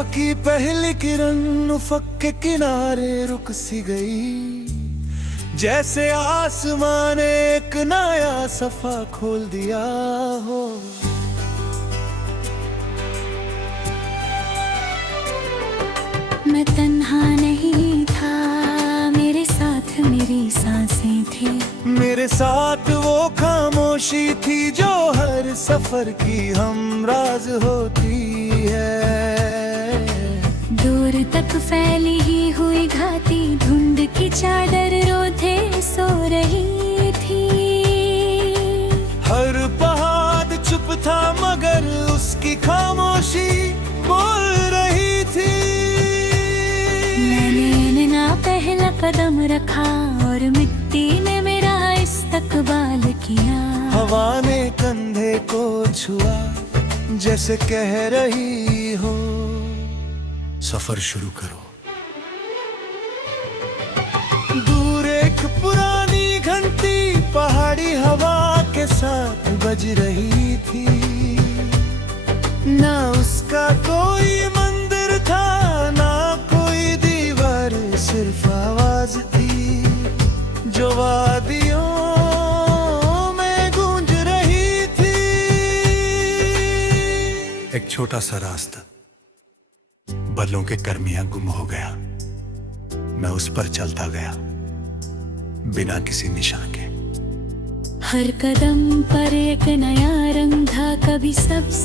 सुबह की पहली किरण उफ़क़ के किनारे रुक सी गई, जैसे आसमान ने एक नया सफ़ा खोल दिया हो। मैं तन्हा नहीं था, मेरे साथ मेरी सांसें थी, मेरे साथ वो खामोशी थी जो हर सफर की हमराज होती है। दूर तक फैली ही हुई घाटी धुंध की चादर रोधे सो रही थी। हर पहाड़ चुप था मगर उसकी खामोशी बोल रही थी। मैंने ना पहला कदम रखा और मिट्टी ने मेरा इस्तकबाल किया। हवा ने कंधे को छुआ जैसे कह रही हो, सफर शुरू करो। दूर एक पुरानी घंटी पहाड़ी हवा के साथ बज रही थी। ना उसका कोई मंदिर था, ना कोई दीवार, सिर्फ आवाज थी जो वादियों में गूंज रही थी। एक छोटा सा रास्ता बादलों के कर्मिया गुम हो गया। मैं उस पर चलता गया बिना किसी निशान के। हर कदम पर एक नया रंग था, कभी सब्ज,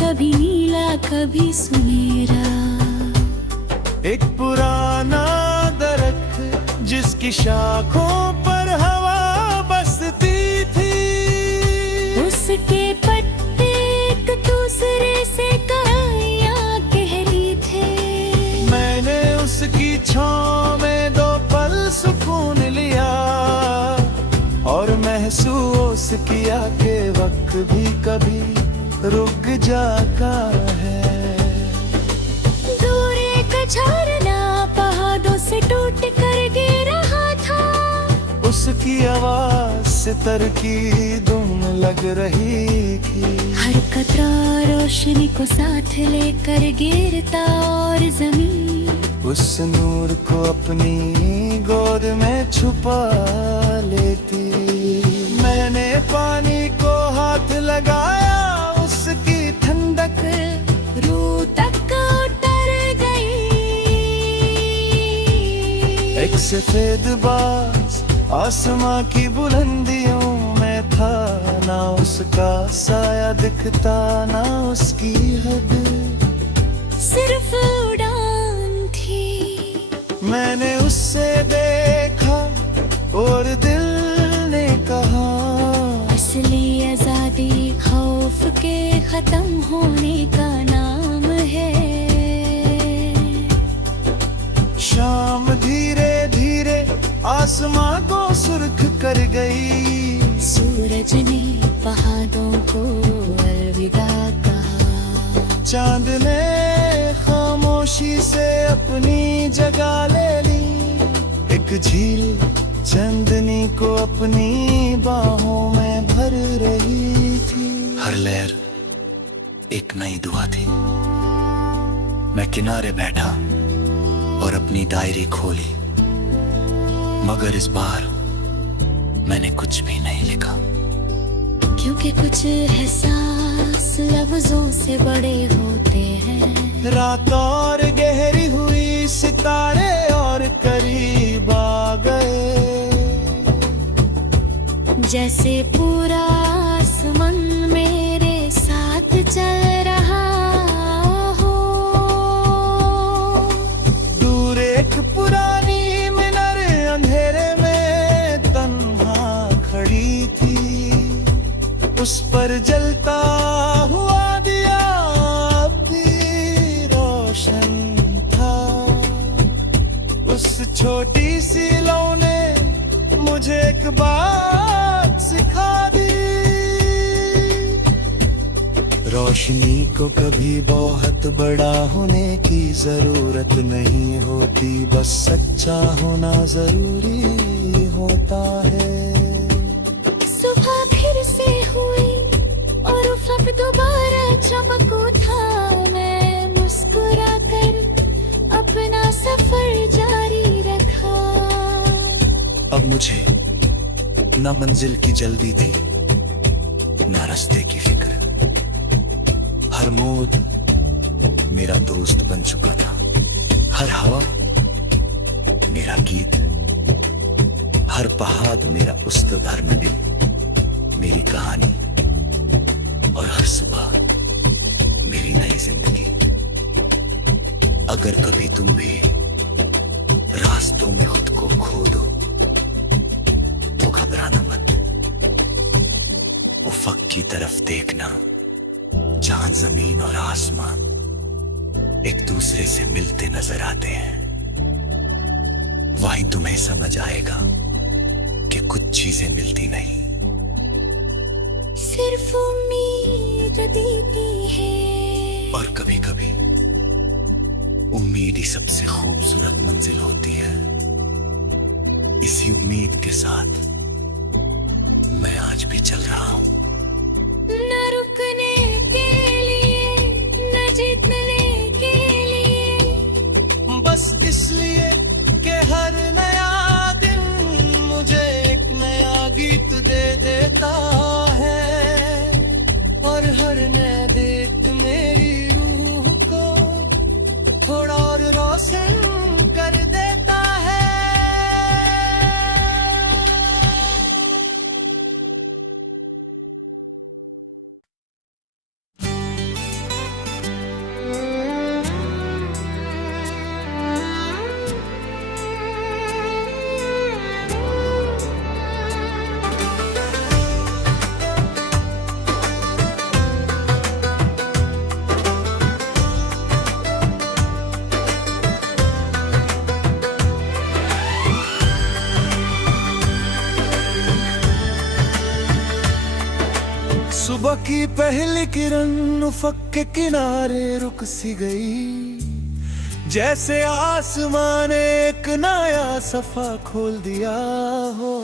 कभी नीला, कभी सुनहरा। एक पुराना दरख्त जिसकी शाखों पर हवा बसती थी, उसके पत्ते एक दूसरे से कहानियां कह रही थे। मैंने उसकी छांव में दो पल सुकून लिया और महसूस किया कि वक्त भी कभी रुक जाता है। दूर एक झरना पहाड़ों से टूट कर गिर रहा था, उसकी आवाज सितर की धुन लग रही थी। हर कतरा रोशनी को साथ लेकर गिरता और जमीन उस नूर को अपनी गोद में छुपा लेती। मैंने पानी को हाथ लगाया, उसकी ठंडक रूह तक उतर गई। एक सफेद बाज आसमां की बुलंदियों में था, ना उसका साया दिखता, ना उसकी हद, सिर्फ उड़ान थी। मैंने उससे देखा और दिल ने कहा, असली आजादी खौफ के खत्म होने का नाम है। शाम धीरे धीरे आसमां को सुर्ख कर गई। सूरज ने पहाड़ों को अलविदा कहा। चांद ने खामोशी से अपनी जगह ले ली। एक झील चांदनी को अपनी बाहों में भर रही थी। हर लहर एक नई दुआ थी। मैं किनारे बैठा और अपनी डायरी खोली, मगर इस बार मैंने कुछ भी नहीं लिखा, क्योंकि कुछ एहसास लफ्जों से बड़े होते हैं। रात और गहरी हुई, सितारे और करीब आ गए, जैसे पूरा आसमान मेरे साथ चल रहा हो। दूर एक पुरानी मीनार अंधेरे में तन्हा खड़ी थी, उस पर जलता हुआ दिया अब भी रोशन था। उस छोटी सी लौ ने मुझे एक बात सिखा दी, रोशनी को कभी बहुत बड़ा होने की जरूरत नहीं होती, बस सच्चा होना जरूरी होता है। सुबह फिर से हुई और उफ़क़ दोबारा चमक उठा। मैं मुस्कुरा अब मुझे न मंजिल की जल्दी थी न रास्ते की फिक्र। हर मोड़ मेरा दोस्त बन चुका था, हर हवा मेरा गीत, हर पहाड़ मेरा उस्तव, हर नदी मेरी कहानी और हर सुबह मेरी नई जिंदगी। अगर कभी तुम भी रास्तों में खुद को खो दो तो घबराना मत, उफक की तरफ देखना जहां जमीन और आसमान एक दूसरे से मिलते नजर आते हैं। वहीं तुम्हें समझ आएगा कि कुछ चीजें मिलती नहीं, सिर्फ उम्मीद देती है। और कभी कभी उम्मीद ही सबसे खूबसूरत मंजिल होती है। इसी उम्मीद के साथ मैं आज भी चल रहा हूं, न रुकने के लिए न जीतने के लिए, बस इसलिए कि हर नया दिन मुझे एक नया गीत दे देता है। और हर नया देख मेरी रूह को थोड़ा और रोशन कर देता है। सुबह की पहली किरण उफक के किनारे रुक सी गई, जैसे आसमान ने एक नया सफा खोल दिया हो।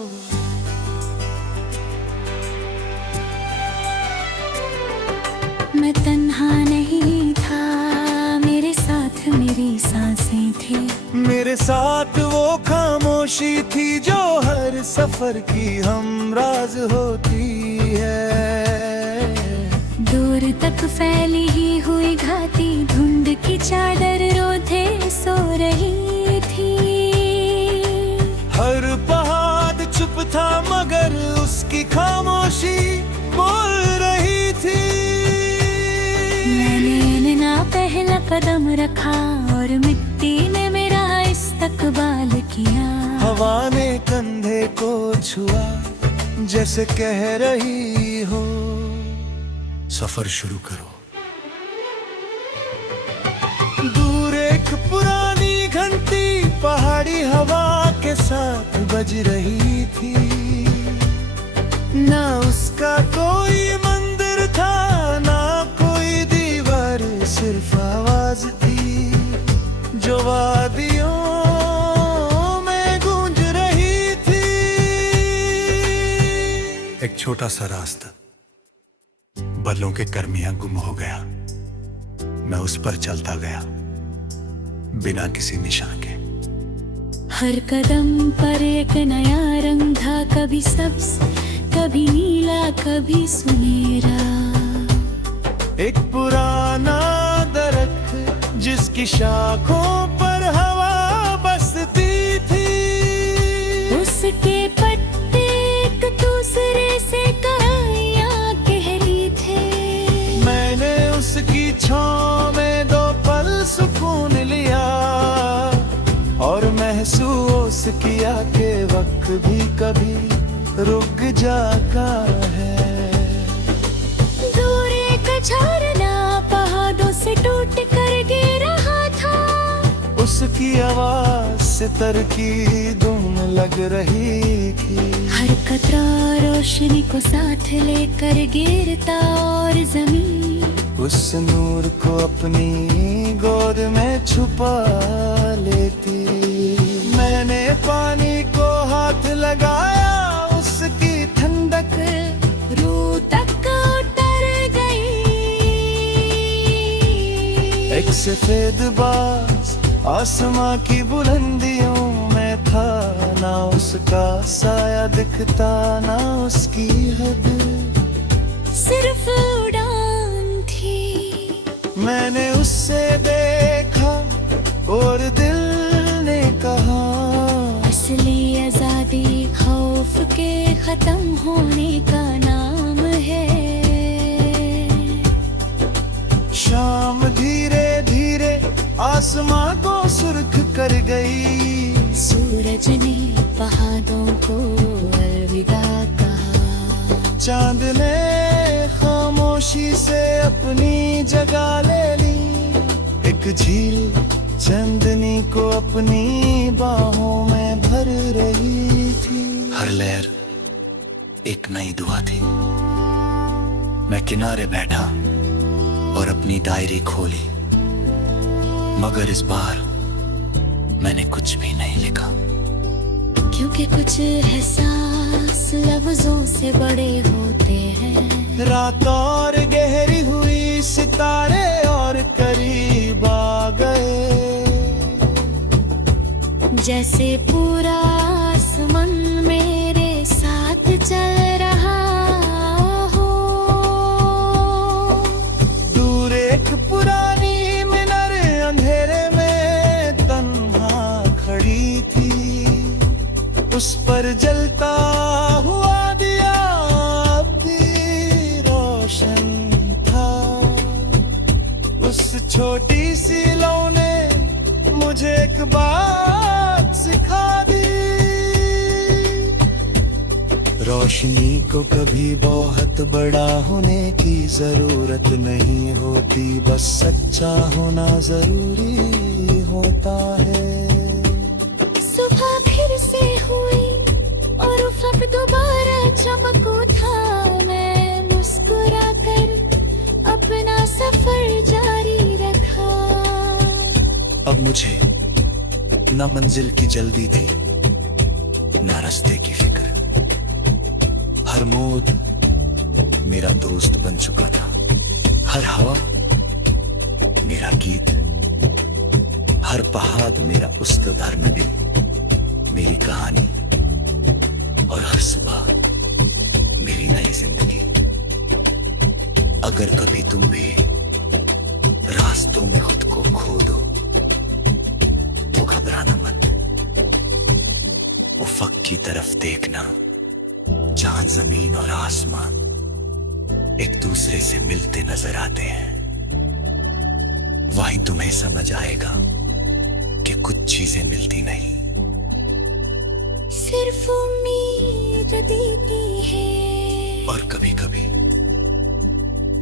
मैं तन्हा नहीं था, मेरे साथ मेरी सांसें थी, मेरे साथ वो खामोशी थी जो हर सफर की हमराज होती है। दूर तक फैली ही हुई घाटी धुंध की चादर रोधे सो रही थी। हर पहाड़ चुप था मगर उसकी खामोशी बोल रही थी। मैंने ना पहला कदम रखा और मिट्टी ने मेरा इस्तकबाल किया। हवा ने कंधे को छुआ जैसे कह रही हो सफर शुरू करो। दूर एक पुरानी घंटी पहाड़ी हवा के साथ बज रही थी, ना उसका कोई मंदिर था ना कोई दीवार, सिर्फ आवाज थी जो वादियों में गूंज रही थी। एक छोटा सा रास्ता बलों के कर्मियां गुम हो गया, मैं उस पर चलता गया बिना किसी निशान के। हर कदम पर एक नया रंग था, कभी सब्ज कभी नीला कभी सुनहरा। एक पुराना दरख्त जिसकी शाखों पर हवा बसती थी, उसके पत्ते एक दूसरे से कहानियां कह रही थे। मैंने उसकी छांव में दो पल सुकून लिया और महसूस किया कि वक्त भी कभी रुक जाता है। दूर एक झरना पहाड़ों से टूट कर गिर रहा था, उसकी आवाज से तर की धुन लग रही थी। हर कतरा रोशनी को साथ लेकर गिरता और जमीन उस नूर को अपनी गोद में छुपा लेती। मैंने पानी को हाथ लगाया, उसकी ठंडक रूह तक उतर गई। एक सफेद बाज आसमां की बुलंदियों में था, ना उसका साया दिखता, ना उसकी हद, सिर्फ उड़ान थी। मैंने उससे देखा और दिल ने कहा, असली आजादी खौफ के खत्म होने का नाम है। शाम धीरे धीरे आसमां को सुर्ख कर गई, सूरज ने पहाड़ों को अलविदा कहा। चांद ने खामोशी से अपनी जगह ले ली, एक झील चांदनी को अपनी बाहों में भर रही थी। हर लहर एक नई दुआ थी। मैं किनारे बैठा और अपनी डायरी खोली, मगर इस बार मैंने कुछ भी नहीं लिखा, क्योंकि कुछ एहसास लफ्जों से बड़े होते हैं। रात और गहरी हुई, सितारे और करीब आ गए, जैसे पूरा आसमान मेरे साथ चल रहा हो। दूर एक पुरानी मीनार अंधेरे में तन्हा खड़ी थी, उस पर जलता हुआ दिया अब भी रोशन था। उस छोटी सी लौ ने मुझे एक बात सिखा दी, रोशनी को कभी बहुत बड़ा होने की जरूरत नहीं होती, बस सच्चा होना जरूरी होता है। सुबह फिर से हुई और उफ़क़ दोबारा चमक उठा। मैं मुस्कुराकर अपना सफर जारी रखा। अब मुझे न मंजिल की जल्दी थी, न रास्ते की फिक्र। हर मोड़ मेरा दोस्त बन चुका था, हर हवा मेरा गीत, हर पहाड़ मेरा उस्ताद, हर नदी मेरी कहानी, और हर सुबह मेरी नई जिंदगी। अगर कभी तुम भी रास्तों में खुद को खो दो तो घबराना मत, उफ़क़ की तरफ देखना, जहां जमीन और आसमान एक दूसरे से मिलते नजर आते हैं। वहीं तुम्हें समझ आएगा कि कुछ चीजें मिलती नहीं, सिर्फ उम्मीद देती है। और कभी कभी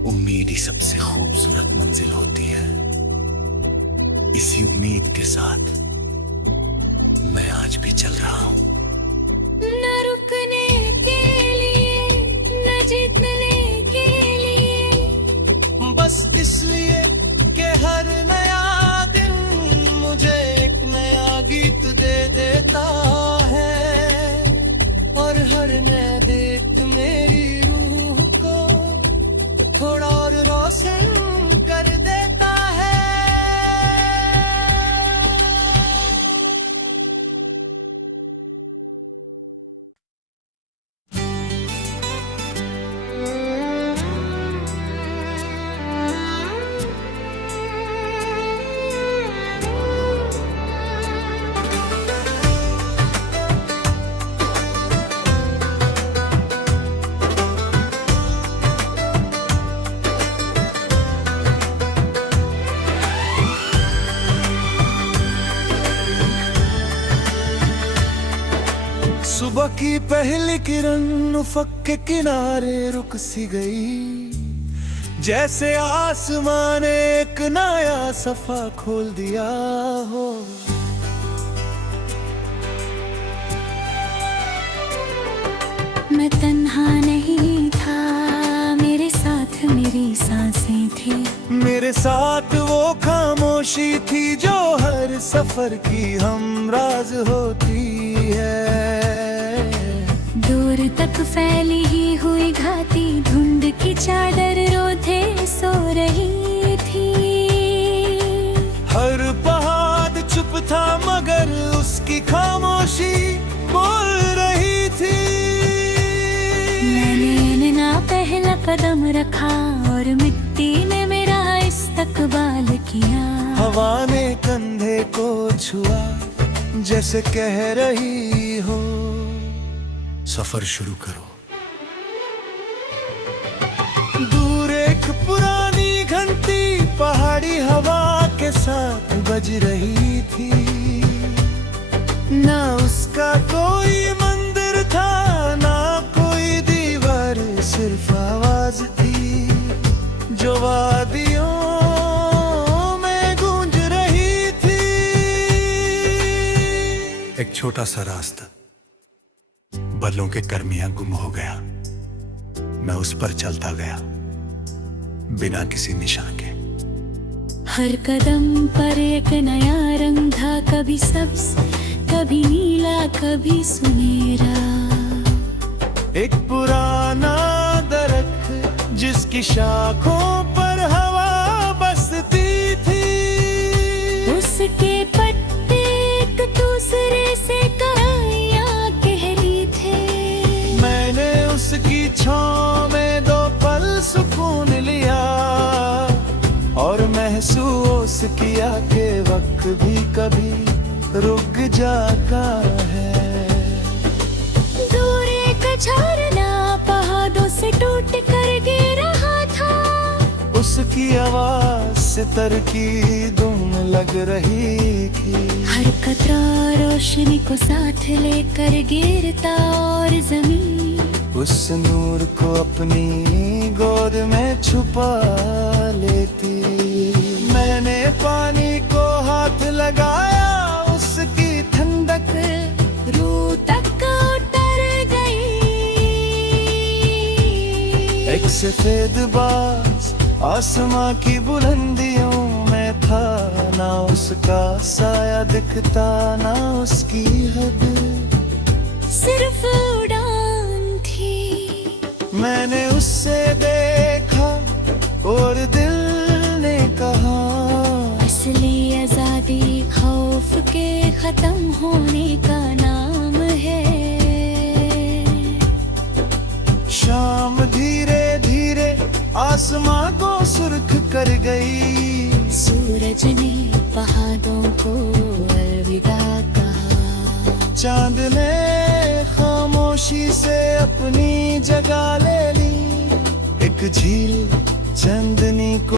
उम्मीद ही सबसे खूबसूरत मंजिल होती है। इसी उम्मीद के साथ मैं आज भी चल रहा हूँ, न रुकने के लिए, न जीतने के लिए, बस इसलिए कि हर नया दिन मुझे एक नया गीत दे देता है, और हर नया देख मेरी रूह को थोड़ा और रोशन कर देता है। सुबह की पहली किरण उफ़क़ के किनारे रुक सी गई, जैसे आसमान ने एक नया सफा खोल दिया हो। मैं तन्हा नहीं था, मेरे साथ मेरी सांसें थी। मेरे साथ वो खामोशी थी जो हर सफर की हमराज होती है। दूर तक फैली ही हुई घाटी धुंध की चादर रोधे सो रही थी। हर पहाड़ चुप था मगर उसकी खामोशी बोल रही थी। मैंने ना पहला कदम रखा और मिट्टी ने मेरा इस्तकबाल किया। हवा ने कंधे को छुआ जैसे कह रही हो सफर शुरू करो। दूर एक पुरानी घंटी पहाड़ी हवा के साथ बज रही थी। ना उसका कोई मंदिर था ना कोई दीवार, सिर्फ आवाज थी जो वादियों में गूंज रही थी। एक छोटा सा रास्ता बलों के कर्मियां गुम हो गया। मैं उस पर चलता गया बिना किसी निशान के। हर कदम पर एक नया रंग था, कभी सब्ज कभी नीला कभी सुनहरा। एक पुराना दरख्त जिसकी शाखों पर हवा बसती थी। उसके पत्ते एक दूसरे से कहानियां कह रही थे। मैंने उसकी छांव में 2 पल सुकून लिया और महसूस किया कि वक्त भी कभी रुक जाता है। दूर एक झरना पहाड़ों से टूट कर गिर रहा था। उसकी आवाज से तर की धुन लग रही थी। हर कतरा रोशनी को साथ लेकर गिरता और जमीन उस नूर को अपनी गोद में छुपा लेती। मैंने पानी को हाथ लगाया, उसकी ठंडक रूह तक उतर गई। एक सफेद बाज आसमां की बुलंदियों में था। ना उसका साया दिखता ना उसकी हद, सिर्फ उड़ान थी। मैंने उससे देखा और दिल ने कहा असली आजादी खौफ के खत्म होने का नाम है। शाम धीरे धीरे आसमां को सुर्ख कर गई। सूरज ने पहाड़ों को अलविदा कहा। चांद ने खामोशी से अपनी जगह ले ली। एक झील चंदनी को